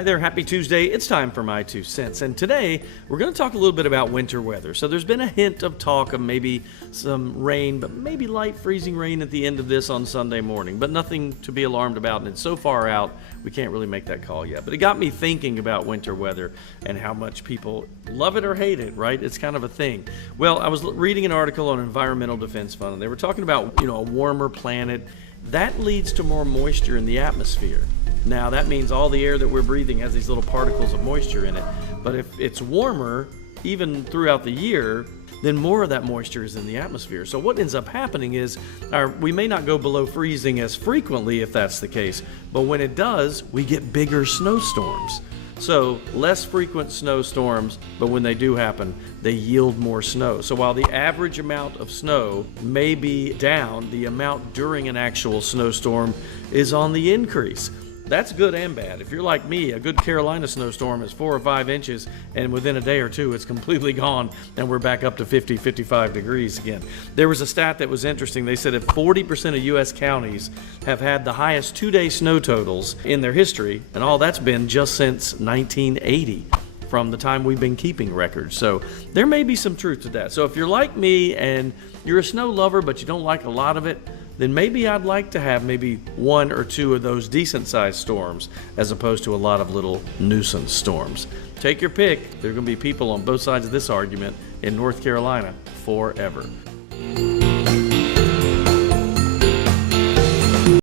Hi there, happy Tuesday. It's time for my 2 cents. And today we're going to talk a little bit about winter weather. So there's been a hint of talk of maybe some rain, but maybe light freezing rain at the end of this on Sunday morning, but nothing to be alarmed about. And it's so far out, we can't really make that call yet. But it got me thinking about winter weather and how much people love it or hate it, right? It's kind of a thing. Well, I was reading an article on Environmental Defense Fund, and they were talking about, a warmer planet. That leads to more moisture in the atmosphere. Now, that means all the air that we're breathing has these little particles of moisture in it. But if it's warmer, even throughout the year, then more of that moisture is in the atmosphere. So what ends up happening is we may not go below freezing as frequently if that's the case, but when it does, we get bigger snowstorms. So less frequent snowstorms, but when they do happen, they yield more snow. So while the average amount of snow may be down, the amount during an actual snowstorm is on the increase. That's good and bad. If you're like me, a good Carolina snowstorm is 4 or 5 inches, and within a day or two, it's completely gone, and we're back up to 50, 55 degrees again. There was a stat that was interesting. They said if 40% of U.S. counties have had the highest 2-day snow totals in their history, and all that's been just since 1980. From the time we've been keeping records. So there may be some truth to that. So if you're like me and you're a snow lover, but you don't like a lot of it, then maybe I'd like to have maybe 1 or 2 of those decent-sized storms as opposed to a lot of little nuisance storms. Take your pick. There are going to be people on both sides of this argument in North Carolina forever.